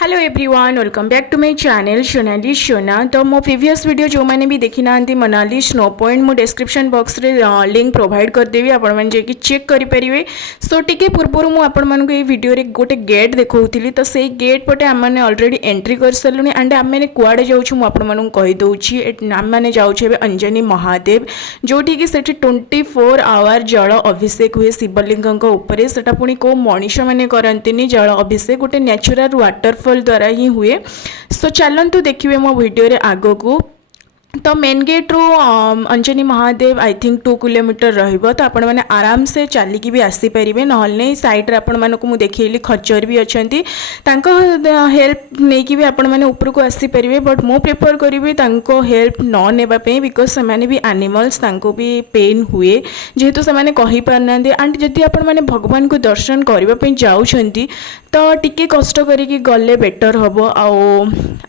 Hello everyone welcome back to my channel Sonali Sona. तो मो previous video जो मैंने भी देखी ना मनाली स्नो पॉइंट मु डिस्क्रिप्शन बॉक्स रे लिंक प्रोवाइड करदेवी आपण मैंने जाकि चेक करेंगे। सो टिके पूर्व मु आपण मानक ये वीडियो रे गोटे गेट देखौथिली। तो सेई गेट पटे आम मैंने ऑलरेडी एंट्री कर सारूँ एंड आम मैंने कुआडे जाऊँ मु आपण मानक कहि दउछि। आम मैंने जाउछे अंजनी महादेव जोठी कि सेठी 24 आवर जल अभिषेक हुए शिवलिंग ऊपर। सेटा पुणी को मनीष मैंने करंतिनी जल अभिषेक गोटे नेचुरल वाटरफॉल द्वारा ही हुए। सो चलतु देखिए मो वीडियो रे आगो को। तो मेन गेट रू Anjani Mahadev I think 2 kilometre रहिबो। तो आपण माने आराम से चलिकी भी आसी परिबे नहल नहीं साइड रे आपण मानको मु देखैली खच्चर भी अछंती तांको हेल्प नै कि भी आपण माने ऊपर को आसी परिबे। बट मु प्रेफर करिवे तांको हेल्प न नेबा पे बिकॉज से माने भी एनिमल्स तांको भी पेन हुए जेहेतु से माने कहि पारनांदे। एंड जदि आपण माने भगवान को दर्शन करबा पे जाउछंती तो टिके कष्ट करिकी गले बेटर हबो। आ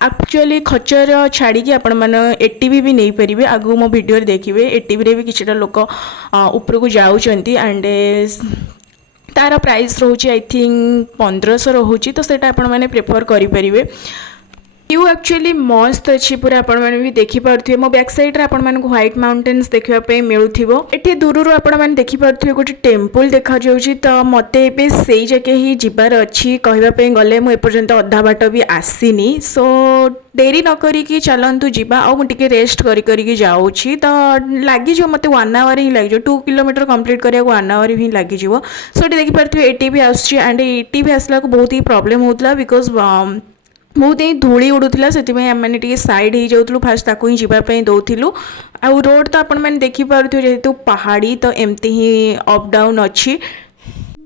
एक्चुअली खच्चर छाड़ी कि आपण माने एटीवी भी नहीं पारे। आगु मो वीडियो देखिए एटीवी रे भी किछटा लोक ऊपर को जाउछंती एंड तार प्राइस रोचे आई थिंक 1500 रोचे। तो सेटा आपण माने प्रेफर करि परिबे। व्यू एक्चुअली मस्त अच्छी पूरा आपण माने भी देखि पारथि। मो बैक साइड रे आपण माने व्हाइट माउंटेन्स देखिबा पे मिलुथिबो। एठी दूर आपण माने देखि पारथि गोटे टेंपल देखा जाउची। तो मते एबे सेई जके ही जिबार अछि कहबा पे गले मो एपर्यंत अधा बाट भी आसीनी। सो देरी न करी कि चलंतु जिबा आ मु टिके रेस्ट करी करी कि जाउची। तो लागि जो मते 1 आवर ही लागि जो 2 किलोमीटर कंप्लीट करिया 1 आवर ही लागि जिवो। सो एठी देखि पारथि एटी भी आछी एंड एटी भी आसला को बहुत ही प्रॉब्लम होतला बिकॉज बहुत ही धूली उड़ूला से आम टे सैड हो जाऊँ फास्ट ताकू ही जावाई दौलू। आ रोड तो आपण मैंने देखिपे जेहेतु पहाड़ी तो एमती ही अप डाउन अच्छी।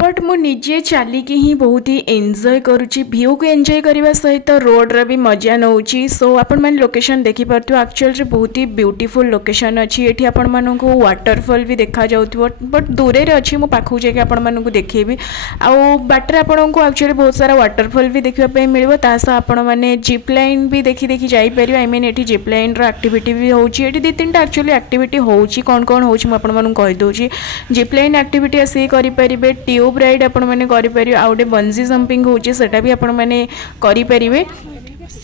बट मु निजे चलिकी ही बहुत ही एंजॉय करुँची व्यू को एंजॉय करने सहित रोड रा भी मजा नौची। सो आपण मैंने लोकेशन देखिपे एक्चुअल बहुत ही ब्यूटीफुल लोकेशन अच्छी। ये आपण मानक वाटरफॉल भी देखा जाउथबो बट दूर रे अच्छी मु पाखु जाके आपण मानक देखेबी। आ बाटर आपण को एक्चुअली बहुत सारा वाटरफॉल भी देखा पे मिलबो। तास आपण माने जिप लाइन भी देखि देखि जाई परिबो। आई मीन एठी जिप लाइन रो एक्टिविटी भी होउची। एठी 2-3टा एक्चुअली एक्टिविटी होउची कोन कोन होउची मु आपण मानक कहि दोउची। जिप लाइन एक्टिविटी आसी करि परिबे। ट्यूब राइड आपण मैंने करें आ गए बंजी जंपिंग होची सेटा भी आपण मैंने करें।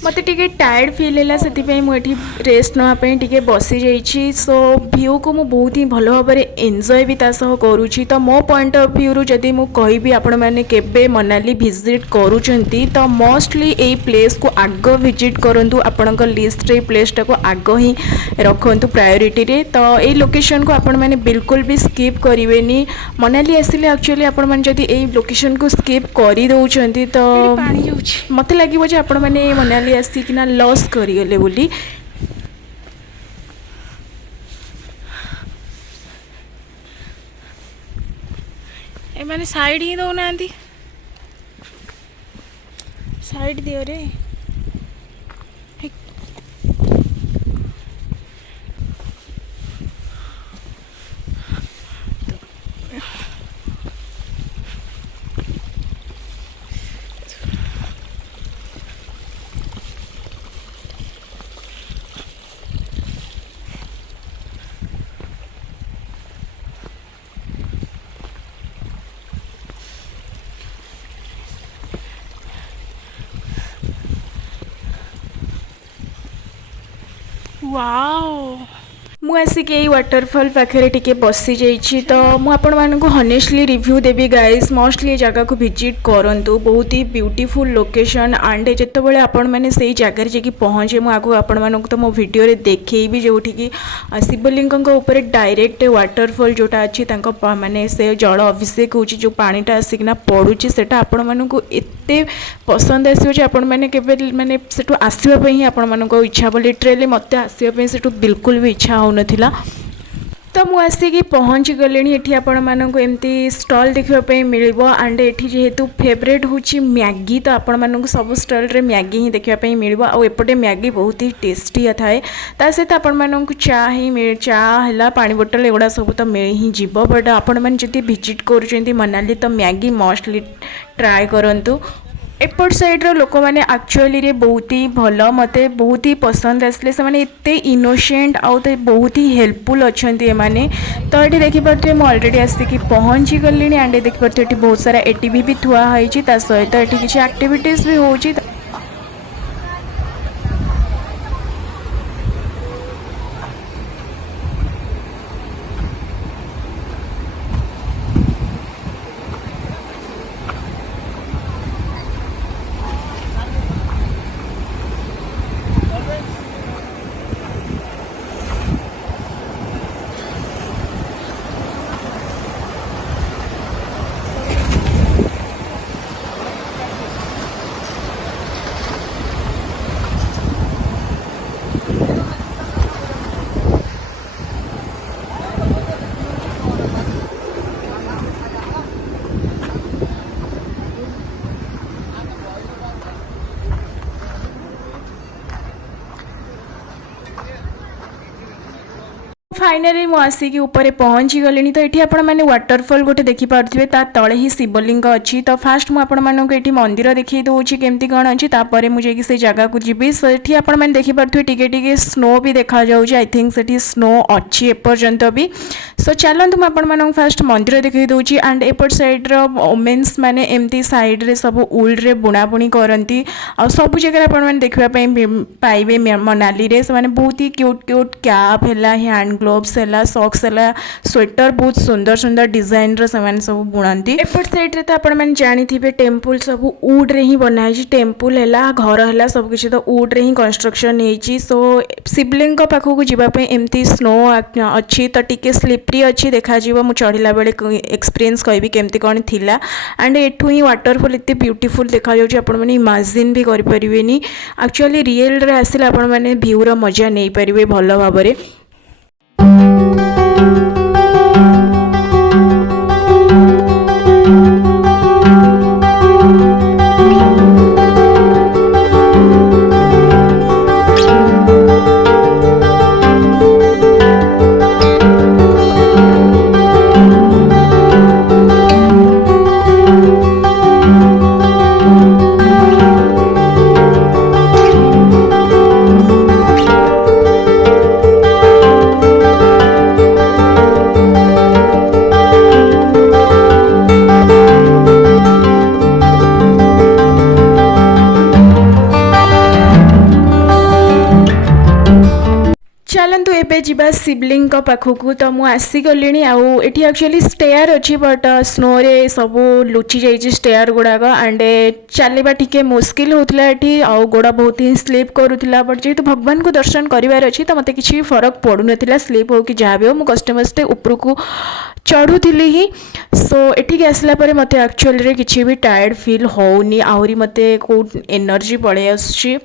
मते टिके टायर्ड फील है से मुझे रेस्ट नापी टिके बसी जाइए। सो व्यू को मु बहुत ही भल भाव में एंजॉय भी तासह करुँची। तो मो पॉइंट ऑफ व्यू रू जदि मु कहि आपण मैंने केबे मनाली विजिट करूचंती तो मोस्टली यही प्लेस को आग विजिट करंतु। आपणक लिस्ट रे प्लेस टाको आग ही रखंतु प्रायोरिटी रे। तो यही लोकेशन को आपण मैंने बिल्कुल भी स्किप करेनि। मनाली आसिले एक्चुअली आपण मैंने जदि यही लोकेशन को स्किप कर दउचंती तो मते लागिबो जे आपण मैंने मनाली आसिकिना लॉस करिगले बोली। ए माने साइड ही दो ना साइड दियो रे। वाओ मु आसिक यही वाटरफॉल पाखे टिके बसी जाइए। तो मुझे हनेस्टली रिव्यू देवी गाइस मोस्टली जगह को विजिट करंतु। बहुत ही ब्यूटीफुल लोकेशन एंड जितेबाला आपण मैंने से जगार जाकि पहुँचे मुझे आपण मानक तो मो वीडियो रे देखी जोठी कि शिवलिंग ऊपर डायरेक्ट वाटरफॉल जोटा अच्छी माने से जल अभिषेक हो जो पानीटा आसिकना पड़ुची सेटा आपण मानक एते पसंद आसो आपण मैंने केबे माने सेठू आसीबा ही आपण मानक इच्छा हो। लिटरेली मते आसीबा सेठू बिल्कुल भी इच्छा होनथिला। तो मु आसिकी पहुँची गले। ये आपण मानक एमती स्टॉल देखापी मिलबो एंड एठी जेहेतु फेवरेट होची मैगी तो आपण मानक सब स्टॉल रे मैगी ही देखापी मिलबो। आ एपटे मैगी बहुत ही टेस्टी थाए। ता सहित आपण मानक चा ही चा हला पानी बोतल एगुड़ा सब तो मिल ही जीवो। बट आपण माने जति विजिट करूचंती मनाली तो मैगी मोस्टली ट्राए करंतु। एपट साइड लोक मैंने एक्चुअली रे बहुत ही भल मते बहुत ही पसंद आसले। से माने एते इनोसेंट आउ तो बहुत ही हेल्पफुल अच्छे एमाने। तो ये देखिपे मुझे अलरेडी आसिक पहुँची गली एंड देखिपे बहुत सारा एटीवी भी थुआ होती सहित ये किसी एक्टिविटीज भी होची। फाइनाली मु आसिक ऊपर पहुँची गली। तो ये आपण मैंने वाटरफॉल गोटे देखिपे ता तले ही शिवलिंग अच्छी। तो फास्ट मुझे मंदिर देखी दूसरी केमती कौन अच्छी तापर मुझे से जगह को जी से आप देखिपे टे स्नो भी देखा जाऊँगी। आई थिंक से स्नो अच्छी एपर्यंत भी। सो चलते मुझे फास्ट मंदिर देखी दूसरी एंड एपट साइड्र वोमेन्स मैंने एमती साइड्रे सब उल्रे बुणाबुणी करती आ सब जगह आप देखापी पाइबे मनाली रे से बहुत ही क्यूट क्यूट कैप है, हैंड ग्लोव्स है, सॉक्स है, स्वेटर बहुत सुंदर सुंदर डिजाइन रो सब बुणाती। एपट साइड्रे तो आपने जानी टेम्पल सब वुड रे ही बनाई। टेम्पल है, घर है, सबकि तो वुड रे ही कंस्ट्रक्शन होती। सो शिवलिंग पाखक जावाई एमती स्नो अच्छी तो टी स्लीपरी अच्छी देखा मु चढ़ला बेले एक्सपीरियंस कहबी केमती कौन थिला। एंड एठू ही वाटरफॉल इतने ब्यूटीफुल देखा जाउछि आपण माने इमेजिन भी करि परिबेनी। एक्चुअली रियल रे आसिले आपण माने व्यू रो मजा नै परिबे भलो भाबरे। चलतु एबे जीवा शिवलिंग पाखक। तो मुझे आसीगली आठी एक्चुअली स्टेयर अच्छी बट स्नो रे सब लुचि जाइए स्टेयर गुड़ाक एंड चलवा टी मुस्किल होता ये आउ गोड़ा बहुत ही स्लीप करूला। बट जेहेतु भगवान को दर्शन करार अच्छी तो मत कि फरक पड़ू ना स्लीप हो कि जहाँ भी हो मुझे कष्टे मस्ते उपरकू चढ़ुली ही। सो एठिक आसला परे मते एक्चुअली रे किछि भी टायर्ड फील होनी आहरी मते को एनर्जी पड़े आसछि।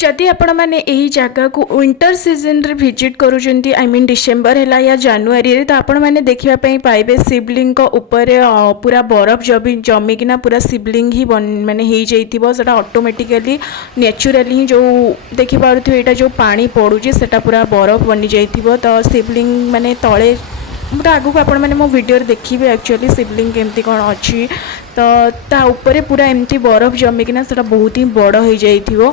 जदि आपण मैंने यही जगह को विंटर सीजन रे विजिट करूँ आई मीन डिसेम्बर है या जानुरी रे तो आपण मैंने देखापी पाइबे शिवलिंग ऊपर पूरा बरफ जमिकिना पूरा शिवलिंग ही माने हो जाइए ऑटोमेटिकली नेचुरली ही जो देखिपे यहाँ जो पानी पड़ूँ से पूरा बरफ बनी जाइए। तो शिवलिंग माने तले तो आगू आपण मैंने मो वीडियो देखिए एक्चुअली शिवलिंग केमती कौन अच्छी। तो ता ऊपर पूरा एमती बरफ जमिकिना से बहुत ही बड़ हो जाइए।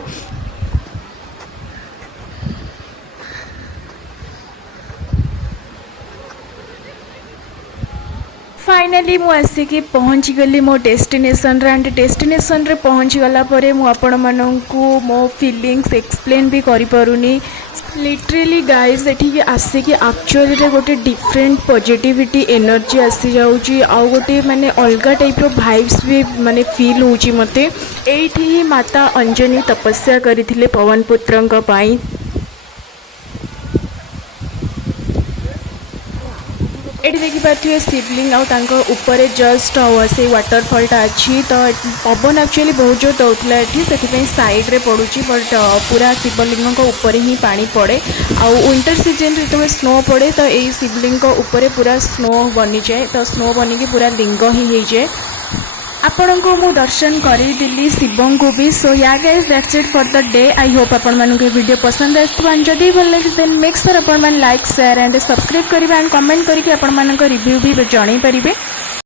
फाइनाली मु आसिकी पहुँची गली मो डेस्टिनेशन रे एंड डेस्टिनेशन रे पहुँची गला परे मु आपण माननकु मो फीलिंग्स एक्सप्लेन भी करि परुनी। लिटरली गाइज एठी आसिकी एक्चुअली रे गोटे डिफरेंट पॉजिटिविटी एनर्जी आसी जाउची आउ गोटे माने अलगा टाइप रो वाइब्स भी माने फील होची मते। एठी ही माता अंजनी तपस्या करिथिले पवन पुत्रंक पाई। ये देखिपे शिवलिंग आपर जस्ट से वाटरफॉलटा अच्छी। तो पवन एक्चुअली बहुत जोर दौला ये से सैड्रे पड़ू बट पूरा शिवलिंग ऊपर ही पानी पड़े। आउ विंटर सीजन जो स्नो पड़े तो यही शिवलिंग ऊपर पूरा स्नो बनी जाए। तो स्नो बनिकी पूरा लिंग ही हो जाए। आपण को मु दर्शन करी शिवं को भी। सो या guys that's it for the day. I hope आपण मानक वीडियो पसंद आसथिबा जदि भल लगे देन मेक श्योर आपण मान लाइक शेयर एंड सब्सक्राइब करिवे एंड कमेंट करके आपण मानक रिव्यू भी जणाई परिबे।